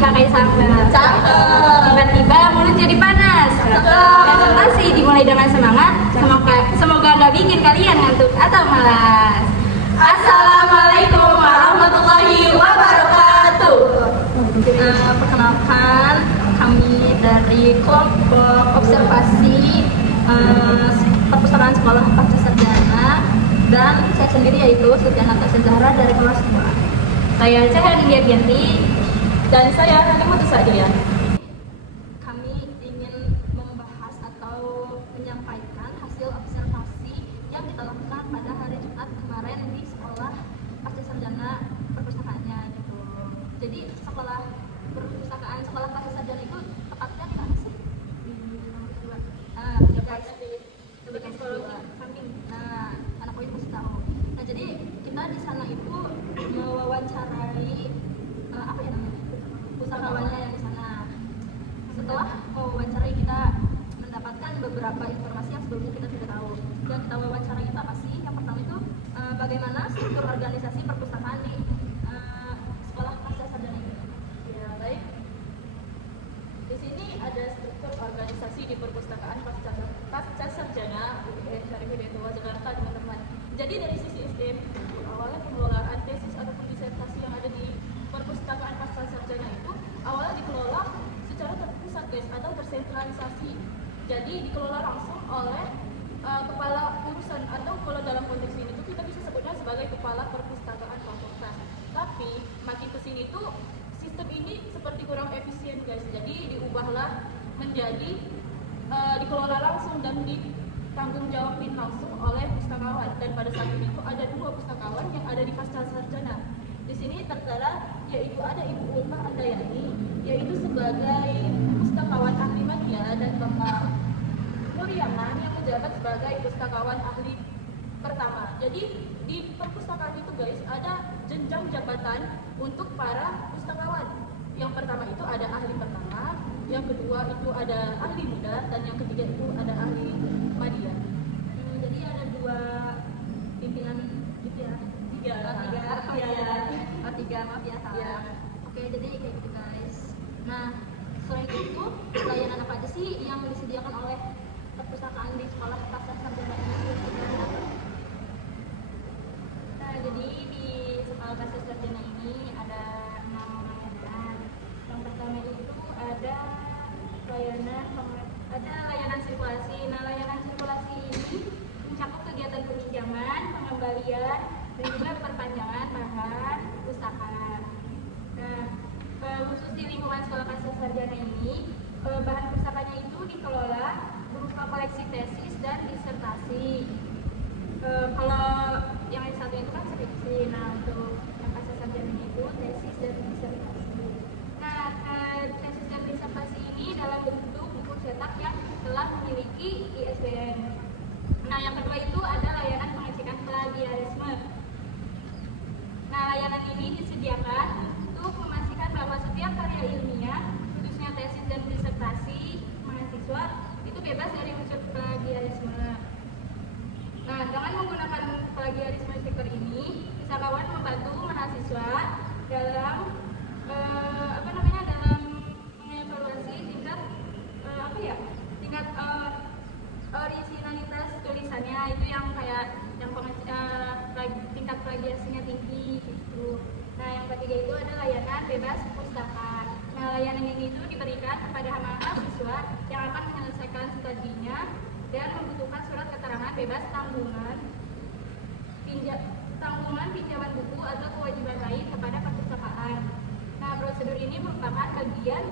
pakai sambal. Cakep. Tiba-tiba mulut jadi panas. Presentasi dimulai dengan semangat. Semoga nggak bikin kalian ngantuk atau malas. Assalamualaikum warahmatullahi wabarakatuh. Perkenalkan, kami dari kelompok observasi perpustakaan sekolah pasca sarjana, dan saya sendiri yaitu Sutyana Tasya Zahra dari kelas 2. Saya Cahaya Diagianti Dan saya Halimut Sa'diyah. Kami ingin membahas atau menyampaikan hasil observasi yang kita lakukan pada hari Jumat kemarin di sekolah pasca sarjana perpustakaannya gitu. Jadi sekolah pasca sarjana itu tepatnya di mana sih? Di nomor 2. Tepatnya di psikologi samping. Anak UIN pasti tahu. Nah, jadi kita di sana itu mewawancarai apa ya namanya? Pustakawannya yang di sana. Setelah wawancarai kita mendapatkan beberapa informasi yang sebelumnya kita tidak tahu. Yang kita wawancarai itu apa sih? Yang pertama itu bagaimana struktur organisasi perpustakaan di sekolah pasca sarjana ini. Ya, baik. Di sini ada struktur organisasi di perpustakaan pasca sarjana UIN Syarif Hidayatullah Jakarta, teman-teman. Jadi dari sisi SDM, awalnya pengelolaan tesis ataupun disertasi yang ada di perpustakaan pasca sarjana itu awalnya dikelola secara terpusat, guys, atau tersentralisasi. Jadi dikelola langsung oleh kepala urusan, atau kalau dalam konteks ini tuh kita bisa sebutnya sebagai kepala perpustakaan fakultas. Tapi makin kesini tuh sistem ini seperti kurang efisien, guys. Jadi diubahlah menjadi dikelola langsung dan ditanggung jawabin langsung oleh pustakawan. Dan pada saat ini tuh ada 2 pustakawan yang ada di pasca sarjana. Di sini tertera yaitu ada Ibu Ulfa Andayani, yaitu sebagai pustakawan ahli media, dan Bapak Nuryaman yang menjabat sebagai pustakawan ahli pertama. Jadi di perpustakaan itu, guys, ada jenjang jabatan untuk para pustakawan. Yang pertama itu ada ahli pertama, yang kedua itu ada ahli muda, dan yang ketiga itu ada ahli media. Jadi ada 2 pimpinan gitu ya. Tiga. Tiga, maaf ya, salah. Ya. Oke, jadi kayak gitu guys. Nah, selain itu layanan apa aja sih yang disediakan oleh perpustakaan di sekolah pasca sarjana ini? Nah, jadi di sekolah pasca sarjana ini ada 6 layanan. Yang pertama itu ada layanan sirkulasi. Nah, layanan sirkulasi ini mencakup kegiatan peminjaman, pengembalian, dan juga perpanjangan bahan pustaka. Nah, khusus di lingkungan sekolah pasca sarjana ini, bahan pustakanya itu dikelola berupa koleksi tesis dan disertasi. Kalau yang satu itu kan skripsi, nah untuk yang pasca sarjana itu tesis dan disertasi. Nah, tesis dan disertasi ini dalam bentuk buku cetak yang telah memiliki ISBN. Nah, yang kedua itu ada layanan pengecekan plagiarisme. Nah, layanan ini disediakan untuk memastikan bahwa setiap karya ilmiah, khususnya tesis dan disertasi mahasiswa, itu bebas dari unsur plagiarisme. Nah, dengan menggunakan plagiarisme stiker ini, pustakawan membantu mahasiswa dalam dalam mengevaluasi tingkat originalitas tulisannya, itu yang kayak yang tingkat plagiasinya tinggi gitu. Nah, yang ketiga itu ada layanan bebas pustaka. Nah, layanan ini itu diberikan kepada mahasiswa yang akan menyelesaikan studinya dan membutuhkan surat keterangan bebas tanggungan pinjaman buku atau kewajiban lain kepada perpustakaan. Nah, prosedur ini merupakan bagian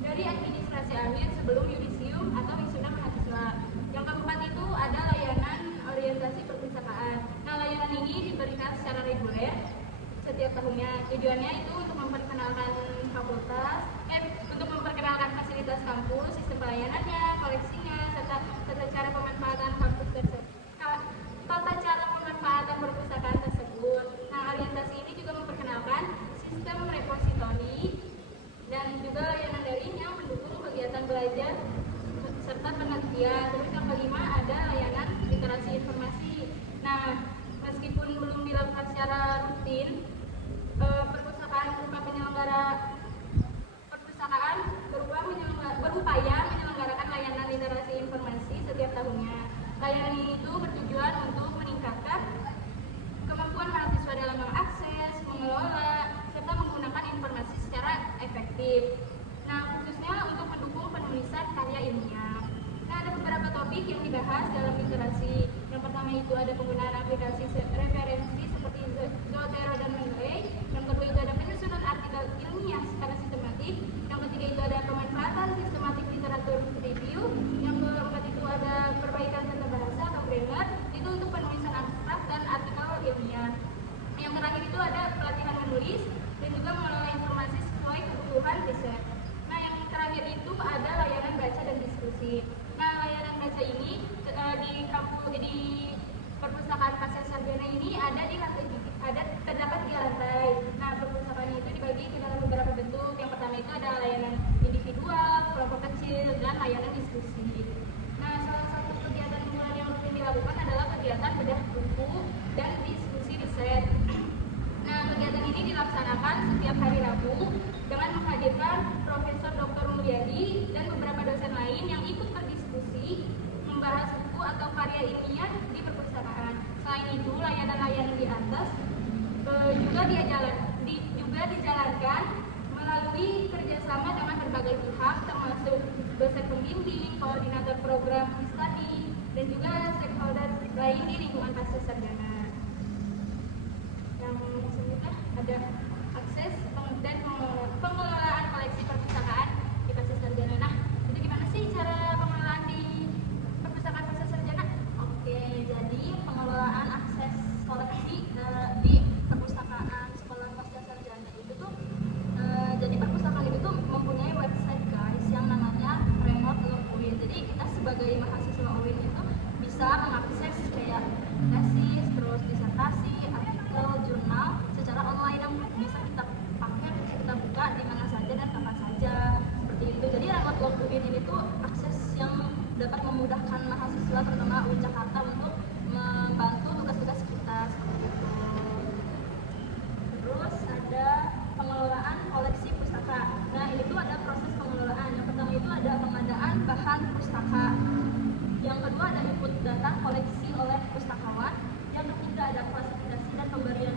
dari administrasi akhir sebelum yudisium atau wisuda mahasiswa. Yang keempat itu ada layanan orientasi perpustakaan. Nah, layanan ini diberikan secara reguler setiap tahunnya. Tujuannya itu untuk memperkenalkan fasilitas kampus, sistem pelayanannya, koleksinya, serta cara pemanfaatan kampus tersebut. Tata cara pemanfaatan perpustakaan tersebut. Nah, orientasi ini juga memperkenalkan sistem repositori dan juga layanan daring yang mendukung kegiatan belajar serta penelitian. Terus yang kelima ada layanan literasi informasi. Nah, meskipun belum dilakukan secara rutin, perpustakaan berupa penyelenggara kreatif. Nah, khususnya untuk mendukung penulisan karya ilmiah. Nah, ada beberapa topik yang dibahas dalam literasi. Yang pertama itu ada penggunaan aplikasi referensi seperti Zotero dan Mendeley. Yang kedua itu ada penyusunan artikel ilmiah secara sistematik. Yang ketiga itu ada pemanfaatan sistematik literatur review. Yang keempat itu ada perbaikan tata bahasa atau grammar. Itu untuk penulisan abstrak dan artikel ilmiah. Yang terakhir itu ada pelatihan menulis dan juga mengelola informasi sesuai kebutuhan riset. Nah, yang terakhir itu ada layanan baca dan diskusi. Nah, layanan baca ini di perpustakaan pasca sarjana ini ada di lantai, terdapat 3 lantai. Nah, perpustakaan itu dibagi ke dalam beberapa bentuk. Yang pertama itu ada layanan individual, kelompok kecil, dan layanan diskusi. Nah, salah satu kegiatan unggulan yang rutin dilakukan adalah kegiatan bedah buku dan diskusi riset. Nah, kegiatan ini dilaksanakan setiap hari Rabu dengan menghadirkan Profesor Dr. Mulyadi dan beberapa dosen lain yang ikut berdiskusi membahas buku atau karya ilmiah di perpustakaan. Selain itu, layanan-layanan di atas juga dijalankan melalui kerjasama dengan berbagai pihak, termasuk dosen pembimbing, koordinator program studi, dan juga stakeholder lain di lingkungan pasca sarjana. Yang selanjutnya ada akses dan pengelolaan koleksi perpustakaan di pasca sarjana. Nah, itu gimana sih cara pengelolaan di perpustakaan pasca sarjana? Oke, jadi pengelolaan akses koleksi di perpustakaan sekolah pasca sarjana itu tuh jadi perpustakaan itu tuh mempunyai website guys yang namanya Remote Log UIN. Jadi kita sebagai mahasiswa UIN itu bisa mengakses kayak tesis, terus disertasi, artikel, jurnal secara online yang bisa kita pakai, bisa kita buka di mana saja dan kapan saja seperti itu. Jadi Remote Log UIN ini tuh akses yang dapat memudahkan mahasiswa terutama UIN Jakarta untuk membantu tugas-tugas kita seperti itu. Terus ada pengelolaan koleksi pustaka. Nah, ini tuh ada proses pengelolaan. Yang pertama itu ada pengadaan bahan pustaka. Yang kedua ada input data koleksi oleh pustakawan. Yang ketiga ada klasifikasi dan pemberian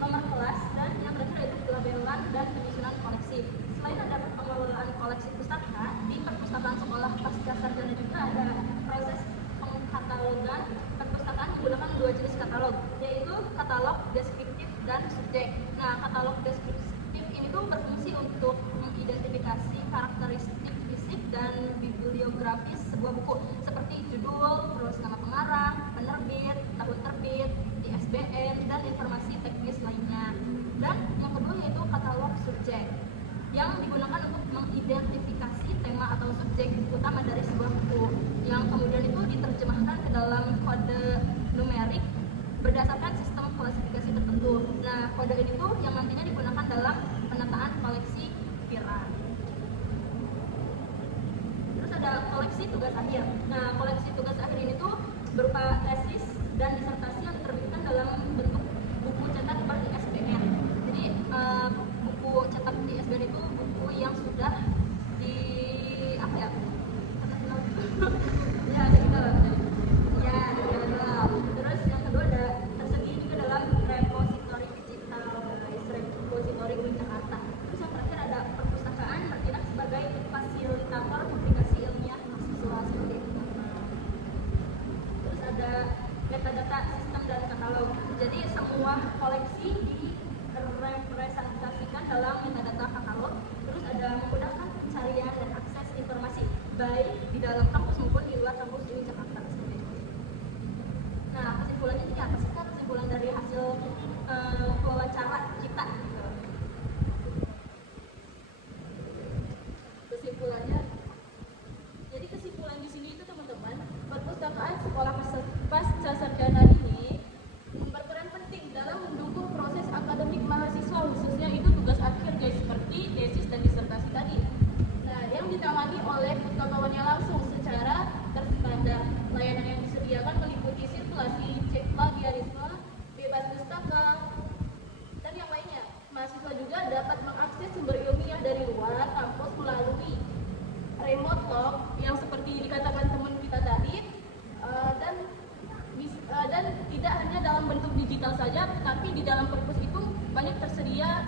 nomor kelas, dan yang terakhir itu pelabelan dan penyusunan koleksi. Selain ada pengelolaan koleksi pustaka, di perpustakaan sekolah pasca sarjana juga ada proses pengkatalogan perpustakaan menggunakan 2 jenis katalog, yaitu katalog deskriptif dan subjek. Nah, katalog deskriptif ini tuh berfungsi untuk mengidentifikasi karakteristik fisik dan bibliografis sebuah buku seperti judul, terus nama pengarang, penerbit, tahun terbit, ISBN, dan informasi teknis lainnya. Dan yang kedua yaitu katalog subjek yang digunakan untuk mengidentifikasi tema atau subjek utama dari sebuah buku yang kemudian itu diterjemahkan ke dalam kode numerik berdasarkan sistem klasifikasi tertentu. Nah, kode ini tuh yang nantinya digunakan dalam penataan koleksi pikiran. Terus ada koleksi tugas akhir. Nah, koleksi tugas akhir ini tuh berupa tesis dan disertasi yang diterbitkan dalam bentuk buku cetak per ISBN. Jadi buku cetak di ISBN itu buku yang sudah di apa ya? Ya, kita lah. Ya, terus yang kedua ada tersedia juga dalam repositori digital, guys, repositori UIN Jakarta. Terus yang terakhir ada perpustakaan bertindak sebagai fasilitator publikasi ilmiah mahasiswa seperti itu. Terus ada metadata sistem dan katalog. Jadi semua koleksi direpresentasikan dalam metadata katalog. Terus ada memudahkan pencarian dan akses informasi baik di dalam kampus maupun di luar kampus UIN Jakarta seperti itu. Nah, kesimpulannya ini apa sih, Kak? Kesimpulan dari hasil wawancara kita gitu. Kesimpulannya, jadi kesimpulan di sini itu teman-teman, perpustakaan sekolah pasca sarjana ini berperan penting dalam mendukung proses akademik mahasiswa, khususnya itu tugas akhir guys, seperti tesis dan disertasi tadi. Nah, yang ditangani oleh pustakawannya langsung secara terstandar. Layanan yang disediakan meliputi sirkulasi, cek plagiarisme, bebas pustaka, dan yang lainnya. Mahasiswa juga dapat mengakses sumber ilmiah dari luar kampus melalui remote log yang seperti dikatakan teman kita tadi, dan tidak hanya dalam bentuk digital saja, tapi di dalam perpus itu banyak tersedia